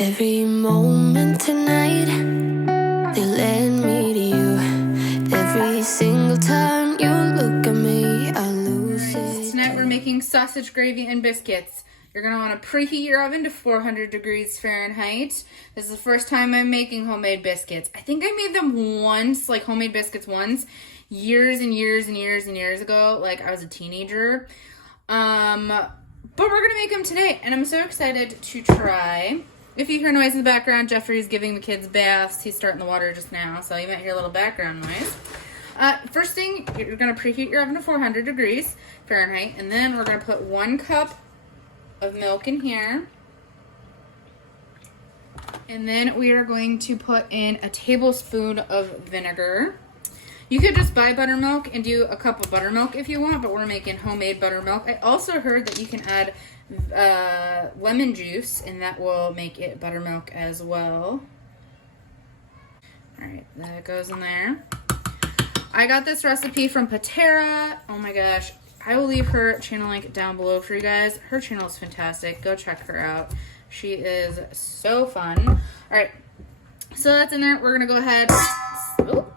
Every moment tonight, they led me to you. Every single time you look at me, I lose it. Tonight we're making sausage gravy and biscuits. You're going to want to preheat your oven to 400 degrees Fahrenheit. This is the first time I'm making homemade biscuits. I think I made them once, like homemade biscuits once, years and years and years and years ago, like I was a teenager. But we're going to make them today, and I'm so excited to try. If you hear noise in the background, Jeffrey's giving the kids baths. He's starting the water just now, so you might hear a little background noise. First thing, you're going to preheat your oven to 400 degrees Fahrenheit, and then we're going to put 1 cup of milk in here. And then we are going to put in a tablespoon of vinegar. You could just buy buttermilk and do a cup of buttermilk if you want, but we're making homemade buttermilk. I also heard that you can add lemon juice, and that will make it buttermilk as well. All right, that goes in there. I got this recipe from Patera. Oh my gosh. I will leave her channel link down below for you guys. Her channel is fantastic. Go check her out. She is so fun. All right, so that's in there. We're going to go ahead,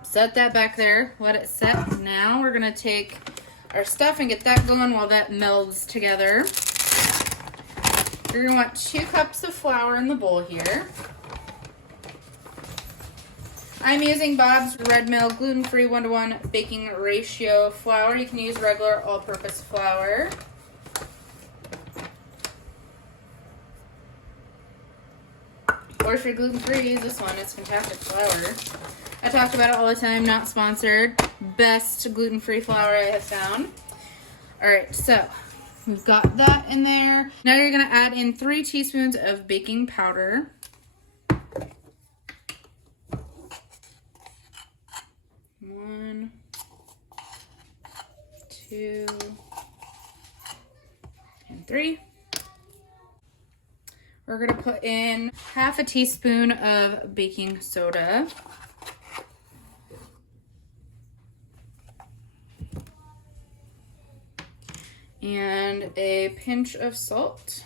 set that back there. Let it set. Now we're going to take our stuff and get that going while that melds together. You're going to want 2 cups of flour in the bowl here. I'm using Bob's Red Mill gluten-free 1-to-1 baking ratio flour. You can use regular all-purpose flour. Or if you're gluten-free, use this one. It's fantastic flour. I talk about it all the time, not sponsored. Best gluten-free flour I have found. All right, so we've got that in there. Now you're gonna add in 3 teaspoons of baking powder. 1, 2, and 3. We're gonna put in 1/2 teaspoon of baking soda. And a pinch of salt.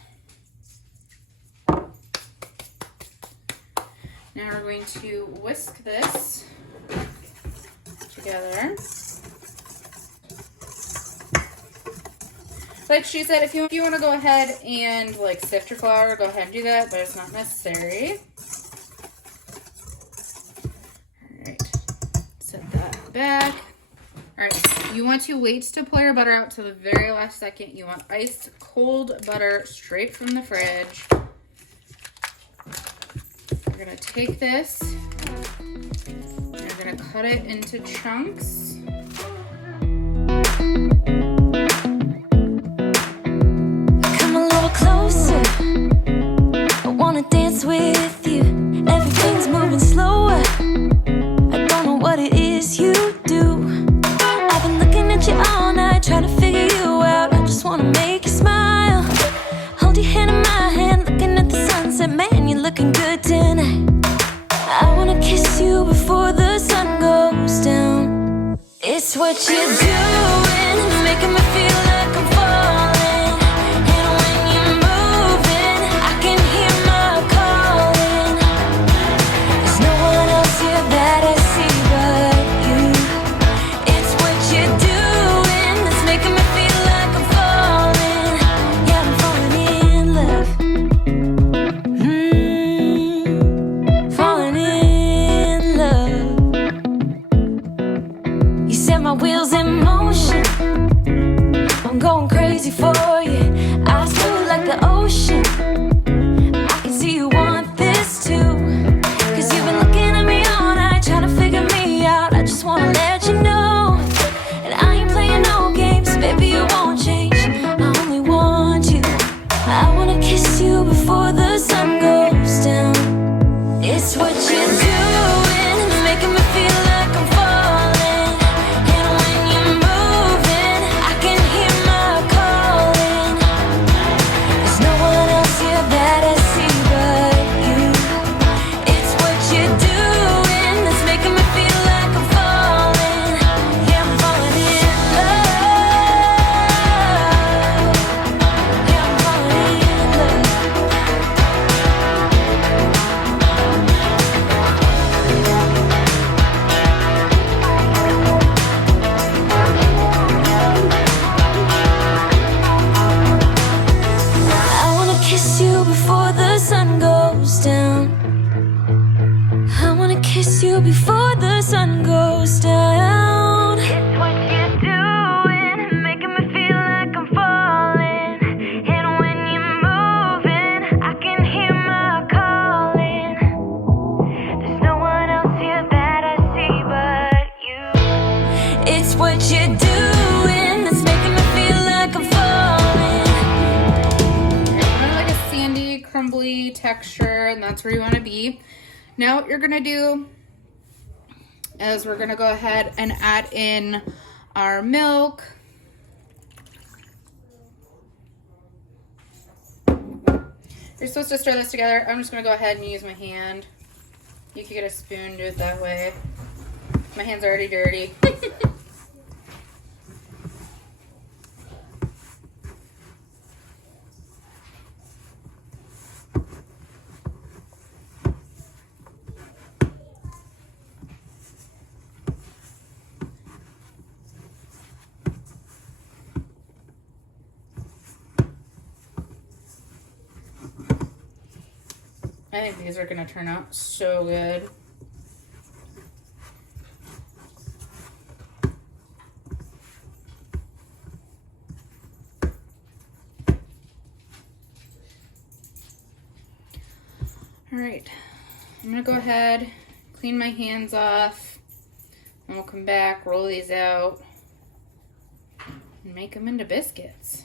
Now we're going to whisk this together. Like she said, if you want to go ahead and like sift your flour, go ahead and do that, but it's not necessary. All right, set that back. All right, you want to wait to pull your butter out to the very last second. You want ice cold butter straight from the fridge. We're gonna take this and we're gonna cut it into chunks. Come a little closer, I wanna dance with you. Everything's moving slower, I don't know what it is you do. I've been looking at you all night, trying to figure you out. I just wanna make you smile. Hold your hand in my hand, looking at the sunset. Man, you're looking good tonight. I wanna kiss you before the sun goes down. It's what you're doing, making me feel like I'm falling. And when you're moving, I can hear my calling. There's no one else here that I see but you. It's what you're doing that's making me feel like I'm falling. Yeah, I'm falling in love. Falling in love. You set my wheels in motion, texture, and that's where you want to be. Now what you're gonna do is we're gonna go ahead and add in our milk. You're supposed to stir this together. I'm just gonna go ahead and use my hand. You could get a spoon, do it that way. My hand's already dirty. I think these are gonna turn out so good. All right, I'm gonna go ahead, clean my hands off, and we'll come back, roll these out, and make them into biscuits.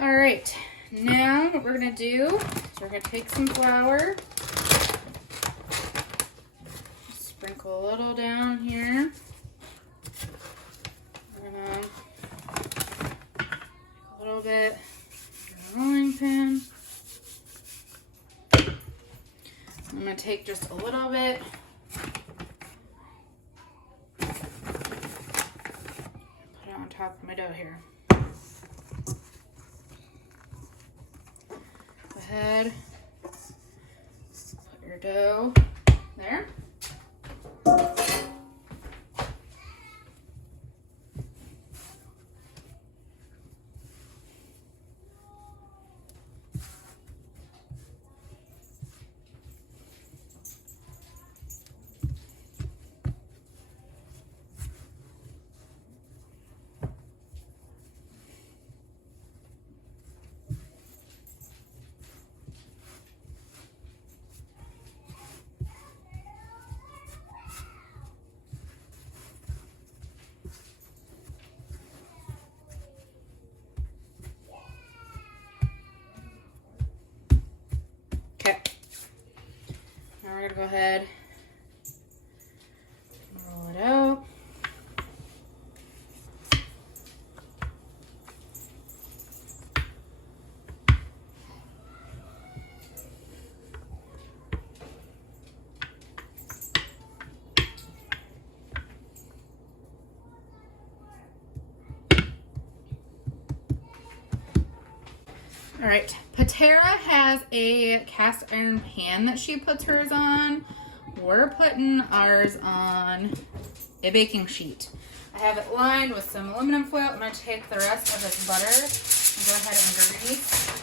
All right, now what we're gonna do is we're gonna take some flour, sprinkle a little down here. We're gonna a little bit in a rolling pin. I'm gonna take just a little bit. Put it on top of my dough here. Ahead, put your dough there. Now we're gonna go ahead and roll it out. All right, Patera has a cast iron pan that she puts hers on. We're putting ours on a baking sheet. I have it lined with some aluminum foil. I'm gonna take the rest of this butter and go ahead and grease.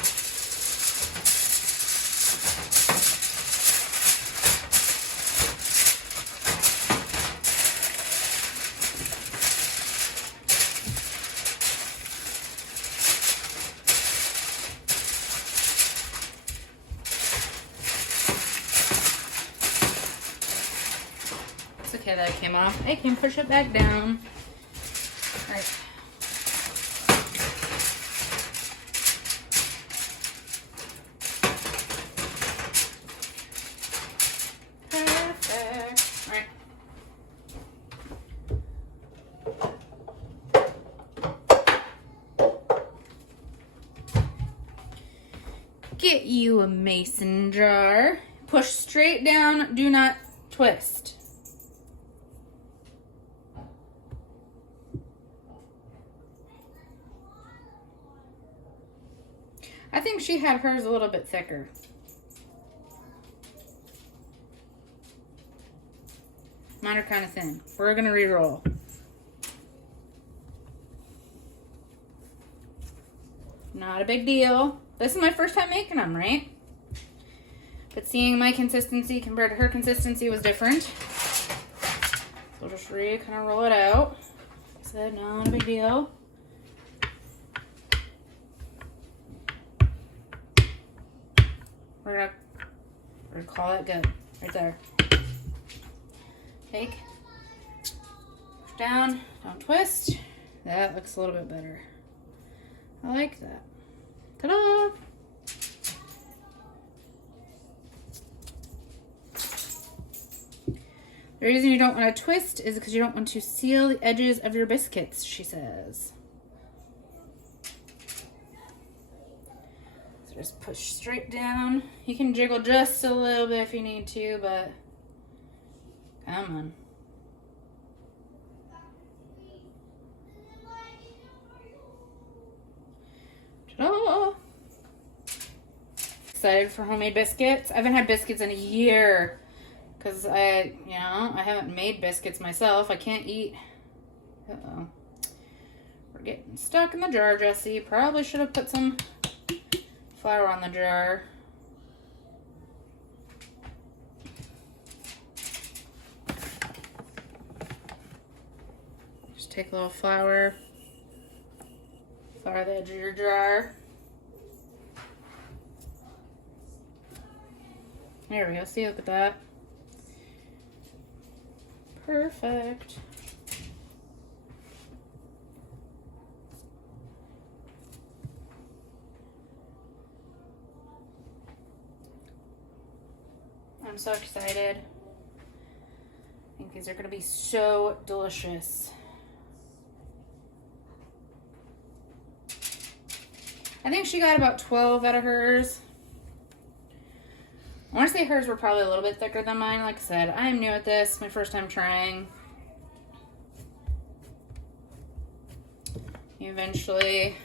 Okay, that came off. I can push it back down. All right. Perfect. All right. Get you a mason jar. Push straight down. Do not twist. I think she had hers a little bit thicker. Mine are kind of thin. We're gonna re-roll. Not a big deal. This is my first time making them, right? But seeing my consistency compared to her consistency was different. So just kind of roll it out. So not a big deal. We're gonna call it good right there. Take Down, don't twist. That looks a little bit better. I like that. Ta-da! The reason you don't want to twist is because you don't want to seal the edges of your biscuits, she says. So just push straight down. You can jiggle just a little bit if you need to, but come on. Ta-da! Excited for homemade biscuits. I haven't had biscuits in a year. Because I haven't made biscuits myself. I can't eat. Uh-oh. We're getting stuck in the jar, Jessie. Probably should have put some flour on the jar. Just take a little flour. Flour the edge of your jar. There we go. See, look at that. Perfect. I'm so excited. I think these are going to be so delicious. I think she got about 12 out of hers. I want to say hers were probably a little bit thicker than mine. Like I said, I am new at this. My first time trying. You eventually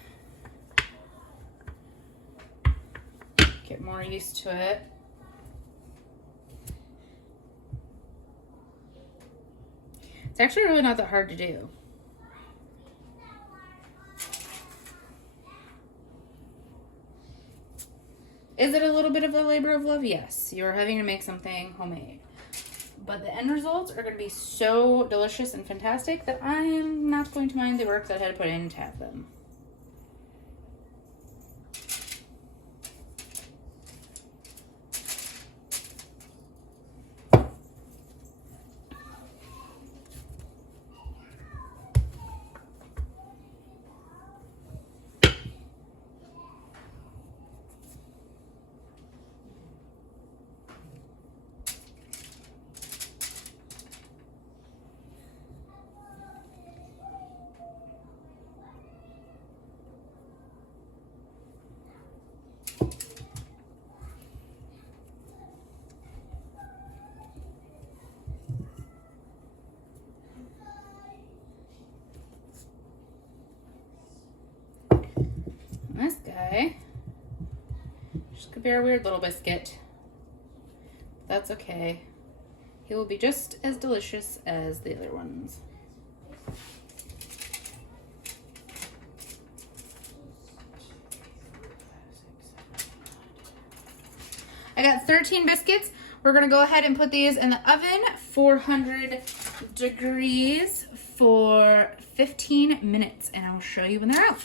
get more used to it. It's actually really not that hard to do. Is it a little bit of a labor of love? Yes. You're having to make something homemade. But the end results are going to be so delicious and fantastic that I am not going to mind the work that I had to put in to have them. This guy just could be our weird little biscuit. That's okay. He will be just as delicious as the other ones. I got 13 biscuits. We're gonna go ahead and put these in the oven, 400 degrees for 15 minutes, and I'll show you when they're out.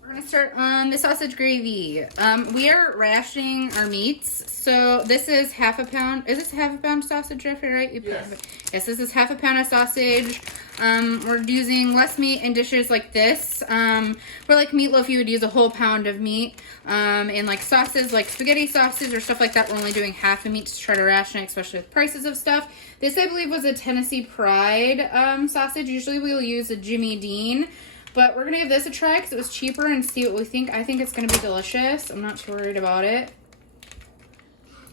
We're gonna start on the sausage gravy. We are rationing our meats. So this is half a pound. Is this half a pound sausage, Jeffrey, right? Yes. Yes, this is half a pound of sausage. We're using less meat in dishes like this. For like meatloaf, you would use a whole pound of meat. And like sauces, like spaghetti sauces or stuff like that, we're only doing half a meat to try to ration it, especially with prices of stuff. This, I believe, was a Tennessee Pride sausage. Usually we'll use a Jimmy Dean. But we're going to give this a try because it was cheaper and see what we think. I think it's going to be delicious. I'm not too worried about it.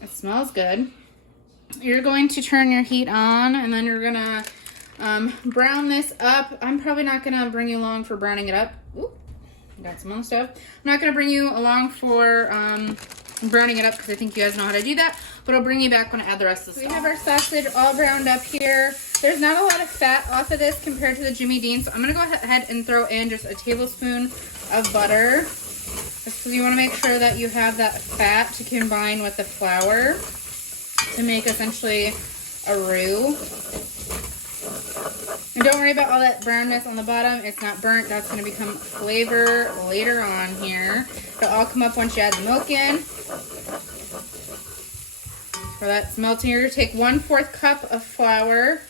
It smells good. You're going to turn your heat on and then you're going to brown this up. I'm probably not going to bring you along for browning it up. Ooh, got some on the stove. I'm not going to bring you along for browning it up because I think you guys know how to do that. But I'll bring you back when I add the rest of the stuff. We have our sausage all browned up here. There's not a lot of fat off of this compared to the Jimmy Dean. So I'm going to go ahead and throw in just a tablespoon of butter. Just because you want to make sure that you have that fat to combine with the flour to make essentially a roux. And don't worry about all that brownness on the bottom. It's not burnt. That's going to become flavor later on here. It'll all come up once you add the milk in. For that's melting, you're gonna take 1/4 cup of flour.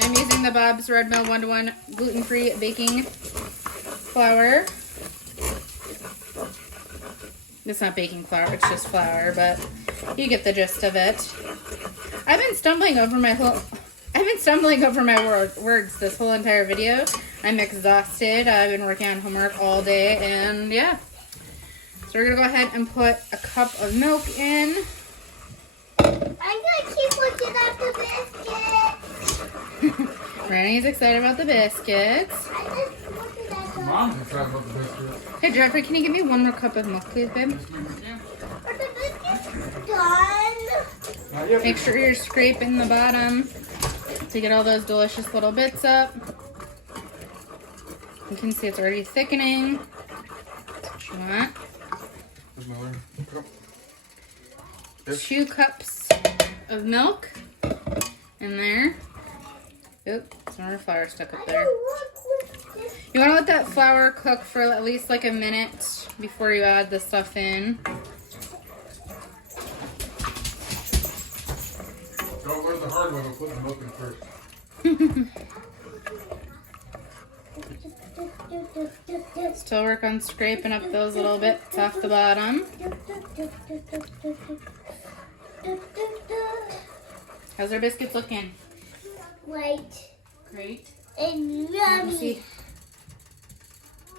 I'm using the Bob's Red Mill 1-to-1 gluten-free baking flour. It's not baking flour, it's just flour, but you get the gist of it. I've been stumbling over my words this whole entire video. I'm exhausted. I've been working on homework all day, and yeah. So we're gonna go ahead and put a cup of milk in. I'm gonna keep looking at the biscuits. Ranny's excited about the biscuits. I'm just looking at them. Mom's excited about the biscuits. Hey Jeffrey, can you give me 1 more cup of milk, please, babe? Are the biscuits done? Not yet. Make sure you're scraping the bottom to get all those delicious little bits up. You can see it's already thickening. That's what you want. There's another cup. 2 cups of milk in there. Oop, some more flour stuck up there. You want to let that flour cook for at least like a minute before you add the stuff in. Don't learn the hard way of putting the milk in first. Still work on scraping up those little bits off the bottom. How's our biscuits looking? Wait. Great. And Let me yummy. see.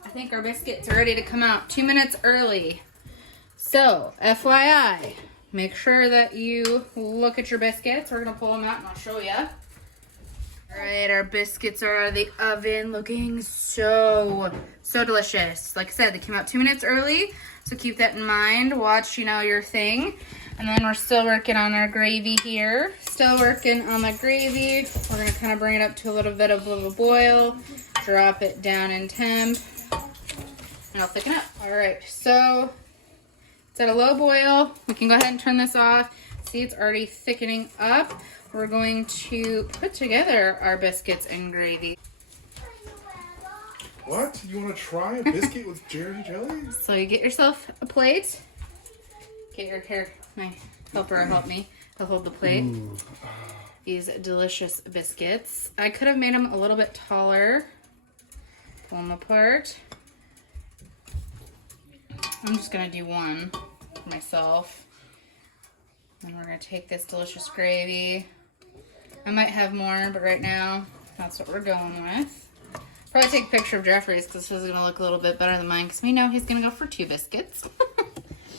I think our biscuits are ready to come out 2 minutes early. So, FYI, make sure that you look at your biscuits. We're going to pull them out and I'll show you. All right, our biscuits are out of the oven looking so delicious. Like I said, they came out 2 minutes early, so keep that in mind. Watch, your thing. And then we're still working on our gravy here. Still working on the gravy. We're going to kind of bring it up to a little bit of a boil. Drop it down in temp. And I'll thicken up. All right, so it's at a low boil. We can go ahead and turn this off. See, it's already thickening up. We're going to put together our biscuits and gravy. What? You want to try a biscuit with cherry jelly? So you get yourself a plate. Get your hair. My helper will help me. I'll hold the plate. Ooh. These delicious biscuits. I could have made them a little bit taller. Pull them apart. I'm just going to do one for myself. And we're going to take this delicious gravy. I might have more, but right now, that's what we're going with. Probably take a picture of Jeffrey's because this is going to look a little bit better than mine because we know he's going to go for 2 biscuits.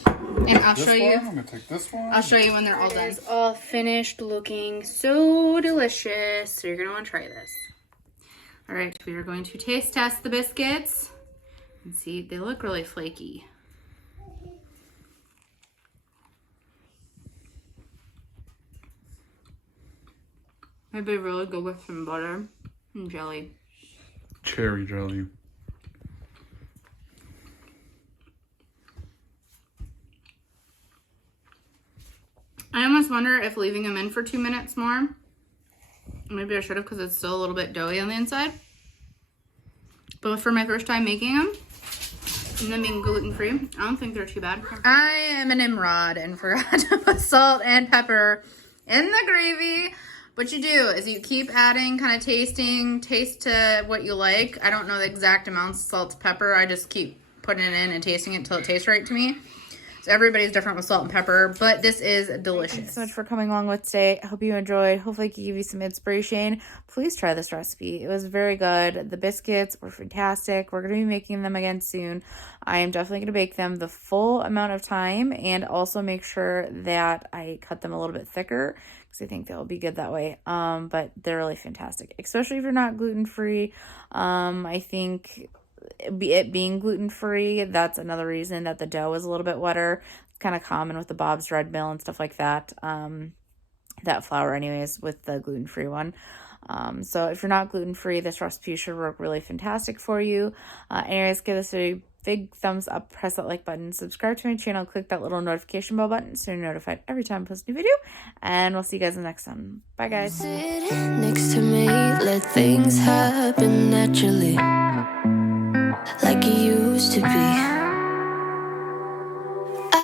And I'll show you. I'm going to take this one. I'll show you when they're all done. It's all finished looking so delicious. So you're going to want to try this. All right, we are going to taste test the biscuits. And see, they look really flaky. I'd be really good with some butter and jelly. Cherry jelly. I almost wonder if leaving them in for 2 minutes more. Maybe I should have because it's still a little bit doughy on the inside. But for my first time making them, and them being gluten-free, I don't think they're too bad. I am a Nimrod and forgot to put salt and pepper in the gravy. What you do is you keep adding, kind of taste to what you like. I don't know the exact amounts of salt, pepper. I just keep putting it in and tasting it until it tastes right to me. So everybody's different with salt and pepper, but this is delicious. Thanks so much for coming along with today. I hope you enjoyed. Hopefully it gave you some inspiration. Please try this recipe. It was very good. The biscuits were fantastic. We're going to be making them again soon. I am definitely going to bake them the full amount of time and also make sure that I cut them a little bit thicker because I think they'll be good that way. But they're really fantastic, especially if you're not gluten-free. I think it being gluten-free, that's another reason that the dough is a little bit wetter. It's kind of common with the Bob's Red Mill and stuff like that. That flour anyways with the gluten-free one. So if you're not gluten-free, this recipe should work really fantastic for you. Anyways, give us a big thumbs up, press that like button, subscribe to my channel, click that little notification bell button so you're notified every time I post a new video, and we'll see you guys in the next one. Bye guys. Sit next to me, let things happen naturally, like it used to be.